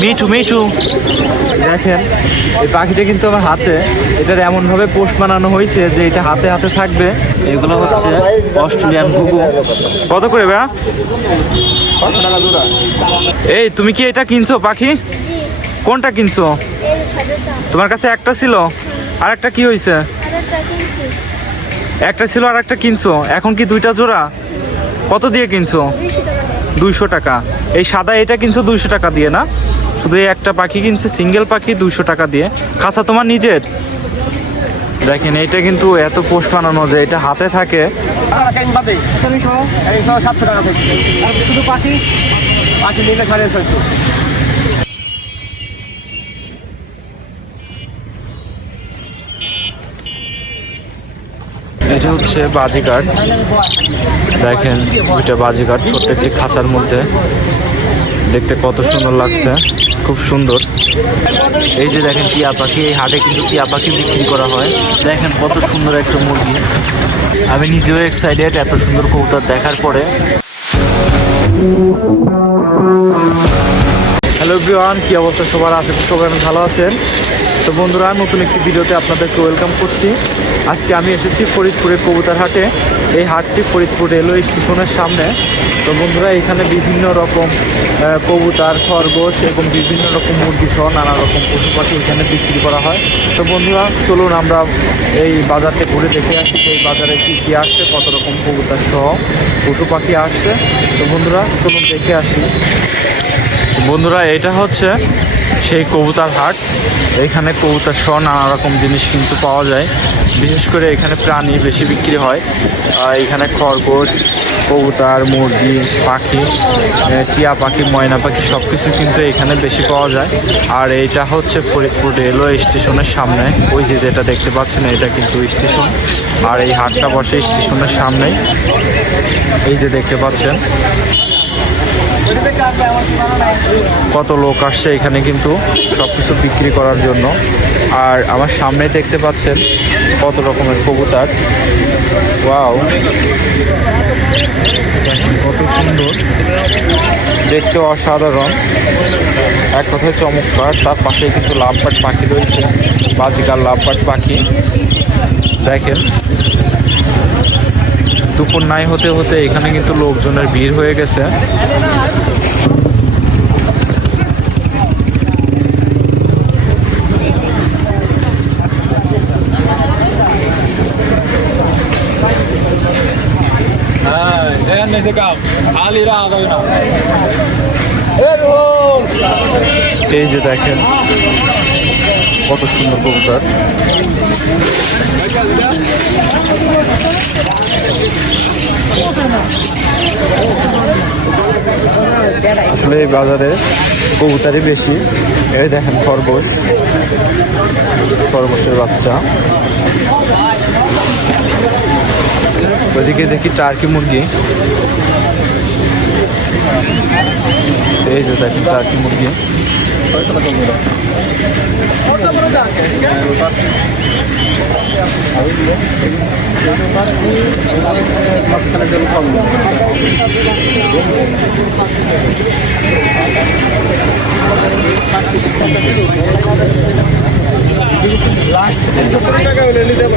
মিঠু মিঠু। দেখেন, এই পাখিটা কিন্তু আমার হাতে। এটার এমনভাবে পোষ বানানো হয়েছে যে এটা হাতে হাতে থাকবে। এগুলো হচ্ছে অস্ট্রেলিয়ান ঘুঘু। কত করে ভাইয়া? এই, তুমি কি এটা কিনছো পাখি? কোনটা কিনছো? তোমার কাছে একটা ছিল? আর একটা কি হয়েছে? একটা ছিল আর একটা কিনছো। এখন কি দুইটা জোড়া? কত দিয়ে কিনছো? দুইশো টাকা। এই সাদা এটা কিনছো দুইশো টাকা দিয়ে, না? শুধু একটা পাখি কিনছে সিঙ্গেল পাখি দুশো টাকা দিয়ে। খাসা তোমার নিজের? দেখেন এটা কিন্তু এত পোষ বানানো যে এটা হাতে থাকে। এটা হচ্ছে বাজিঘাট। দেখেন, দুইটা বাজিঘাট, ছোট্ট একটি খাঁচার মধ্যে। দেখতে কত সুন্দর লাগছে। খুব সুন্দর। এই যে দেখেন টিয়া পাখি, এই হাটে কিন্তু টিয়া পাখি বিক্রি করা হয়। দেখেন কত সুন্দর একটা মুরগি। আমি নিজেও এক্সাইটেড এত সুন্দর কবুতর দেখার পরে। হ্যালো বিহান কী অবস্থা সবার? আছে সবাই ভালো আছেন। তো বন্ধুরা, নতুন একটি ভিডিওতে আপনাদেরকে ওয়েলকাম করছি। আজকে আমি এসেছি ফরিদপুরের কবুতর হাটে। এই হাটটি ফরিদপুর রেলওয়ে স্টেশনের সামনে। তো বন্ধুরা, এখানে বিভিন্ন রকম কবুতার, খরগোশ এবং বিভিন্ন রকম মুরগি সহ নানা রকম পশু পাখি এখানে বিক্রি করা হয়। তো বন্ধুরা, চলুন আমরা এই বাজারটা ঘুরে দেখে আসি এই বাজারে কী কী আসছে, কত রকম কবুতার সহ পশু পাখি আসছে। তো বন্ধুরা, চলুন দেখে আসি। বন্ধুরা, এটা হচ্ছে সেই কবুতর হাট। এখানে কবুতর সহ নানা রকম জিনিস কিন্তু পাওয়া যায়। বিশেষ করে এখানে প্রাণী বেশি বিক্রি হয়। এখানে খরগোশ, কবুতার, মুরগি, পাখি টিয়া পাখি, ময়না পাখি সব কিছু কিন্তু এখানে বেশি পাওয়া যায়। আর এইটা হচ্ছে ফরিদপুর রেলওয়ে স্টেশনের সামনে। ওই যে যেটা দেখতে পাচ্ছেন, এটা কিন্তু স্টেশন। আর এই হাটটা বসে স্টেশনের সামনেই। এই যে দেখতে পাচ্ছেন কত লোক আসছে এখানে কিন্তু সব কিছু বিক্রি করার জন্য। আর আমার সামনে দেখতে পাচ্ছেন কত রকমের কবুতর। ওয়াও। কত সুন্দর। দেখতে অসাধারণ। এক কথায় চমৎকার। তার পাশে কিন্তু লাভবাট পাখি রয়েছে। বাজিকার লাভবাট পাখি। দেখেন। দুপুর নাই হতে হতে এখানে কিন্তু লোকজনের ভিড় হয়ে গেছে। এই যে দেখেন। কত সুন্দর কবুতর। আসলে এই বাজারে কবুতারই বেশি। এই দেখেন খরগোশ। খরগোশের বাচ্চা। ওইদিকে দেখি টার্কি মুরগি। এই যে দেখেন টার্কি মুরগি। যেইগুলো আছে টাকা হলে নিতে দেবো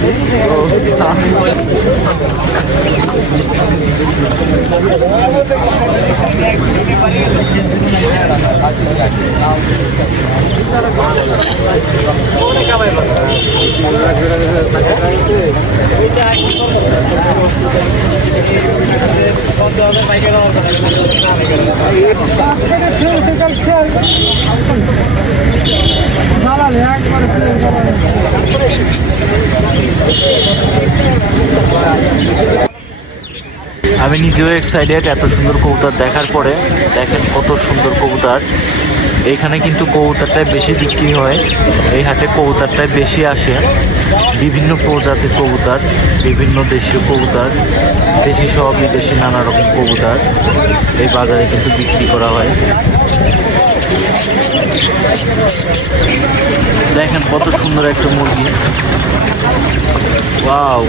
যেইগুলো একগুলো আমি নিজেও এক্সাইটেড এত সুন্দর কবুতর দেখার পরে দেখেন কত সুন্দর কবুতর। এখানে কিন্তু কবুতরটাই বেশি বিক্রি হয়, এই হাটে কবুতরটাই বেশি আসে। বিভিন্ন প্রজাতির কবুতর, বিভিন্ন দেশীয় কবুতর, দেশি সহ বিদেশি নানা রকম কবুতর এই বাজারে কিন্তু বিক্রি করা হয়। দেখেন কত সুন্দর একটা মুরগি। ওয়াও।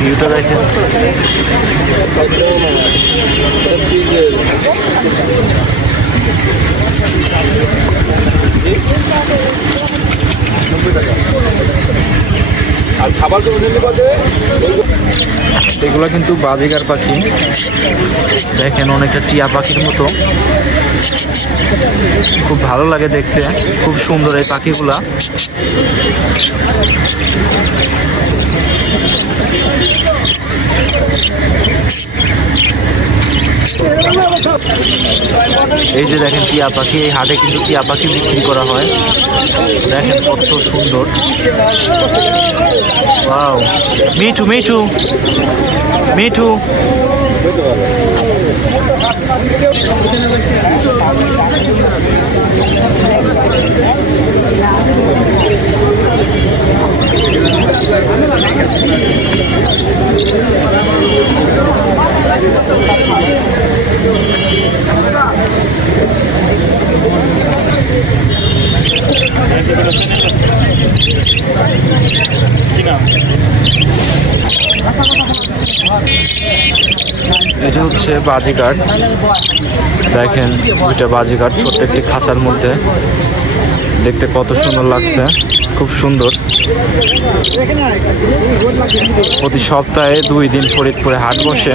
ভিউটা দেখেন। এগুলো কিন্তু বাজিগার পাখি। দেখেন অনেকটা টিয়া পাখির মতো। খুব ভালো লাগে দেখতে। খুব সুন্দর এই পাখিগুলা। এই যে দেখেন টিয়া পাখি, এই হাটে কিন্তু টিয়া পাখি বিক্রি করা হয়। দেখেন কত সুন্দর। ওয়াও। মিঠু মিঠু। মিঠু। এটা হচ্ছে বাজিঘাট। দেখেন, দুইটা বাজিঘাট, ছোট্ট একটি খাঁচার মধ্যে। দেখতে কত সুন্দর লাগছে, খুব সুন্দর। প্রতি সপ্তাহে দুই দিন ফরিদপুরে হাট বসে।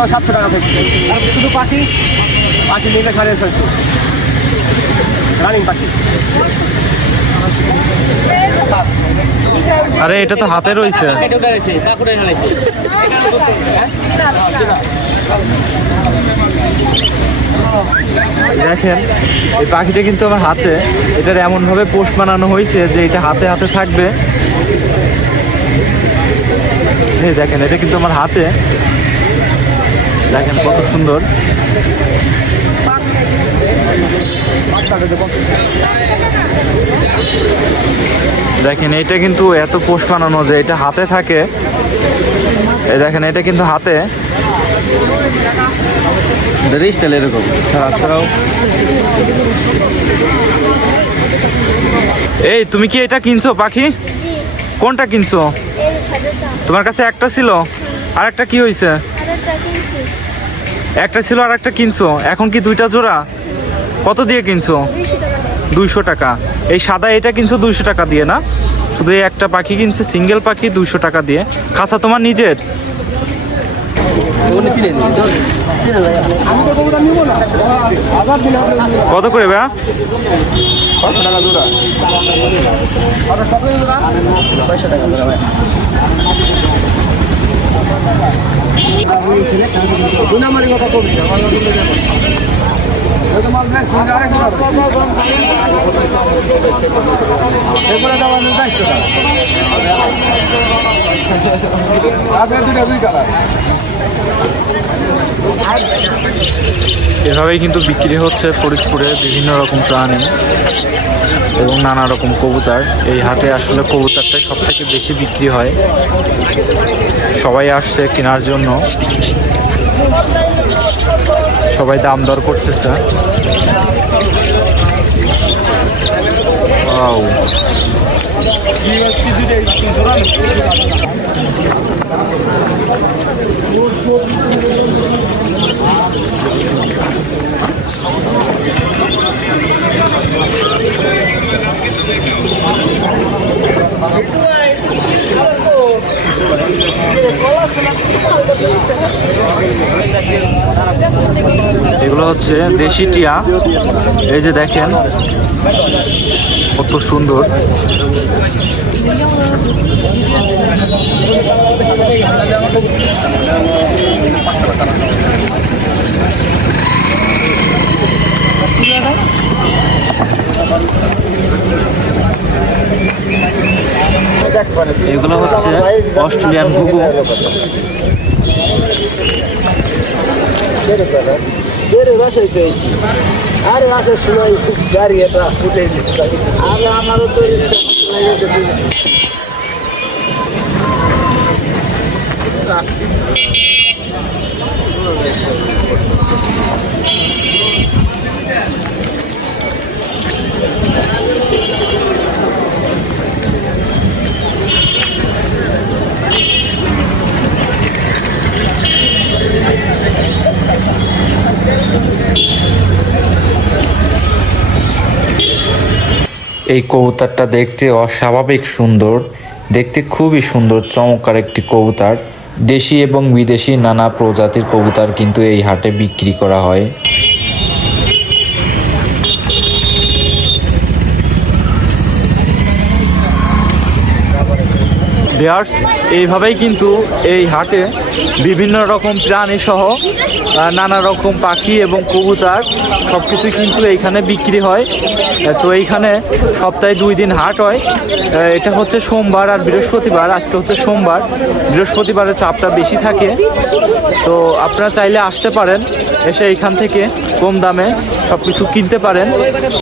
তিনশো সাতশো টাকা থেকে শুধু পাখি পাখি নিলে সাড়ে ছয়শো। রানিং পাখি। আরে, এটা তো হাতে রয়েছে। দেখেন, এই পাখিটা কিন্তু আমার হাতে। এটার এমনভাবে পোস্ট বানানো হয়েছে যে এটা হাতে হাতে থাকবে। দেখেন, এটা কিন্তু আমার হাতে। দেখেন কত সুন্দর। দেখেন এটা কিন্তু এত পোষ বানানো যে এটা হাতে থাকে। এই দেখেন এটা কিন্তু হাতে। স্টাইল এরকম ছাড়া ছাড়াও। এই তুমি কি এটা কিনছো পাখি? কোনটা কিনছো? তোমার কাছে একটা ছিল? আর একটা কি হয়েছে একটা ছিল আর একটা কিনছো। এখন কি দুইটা জোড়া? কত দিয়ে কিনছো? দুইশো টাকা। এই সাদা এটা কিনছো দুইশো টাকা দিয়ে, না? শুধু এই একটা পাখি কিনছে, সিঙ্গেল পাখি দুইশো টাকা দিয়ে। খাসা, তোমার নিজের? কত করে ছশো টাকা জোড়া কত সব জোড়া ছয়শো টাকা জোড়া ভাই দুই নাম্বারই কথা কবি এভাবেই কিন্তু বিক্রি হচ্ছে ফরিদপুরে বিভিন্ন রকম প্রাণী এবং নানা রকম কবুতর। এই হাটে আসলে কবুতরটাই সব থেকে বেশি বিক্রি হয়। সবাই আসছে কেনার জন্য। সবাই দাম দর করতেছে Wow. এগুলো হচ্ছে দেশি টিয়া। এই যে দেখেন কত সুন্দর। এগুলো হচ্ছে অস্ট্রেলিয়ান ঘুঘু আরে গাড়ি আরে আমারও তো ইচ্ছা এই কবুতরটা দেখতে অস্বাভাবিক সুন্দর, দেখতে খুবই সুন্দর, চমৎকার একটি কবুতর। দেশি এবং বিদেশি নানা প্রজাতির কবুতর কিন্তু এই হাটে বিক্রি করা হয়। বিয়ার্স এইভাবেই কিন্তু এই হাটে বিভিন্ন রকম প্রাণী সহ নানা রকম পাখি এবং কবুতর সব কিছুই কিন্তু এইখানে বিক্রি হয়। তো এইখানে সপ্তাহে দুই দিন হাট হয়। এটা হচ্ছে সোমবার আর বৃহস্পতিবার, আজকে হচ্ছে সোমবার। বৃহস্পতিবারের চাপটা বেশি থাকে। তো আপনারা চাইলে আসতে পারেন, এসে এইখান থেকে কম দামে সব কিছু কিনতে পারেন।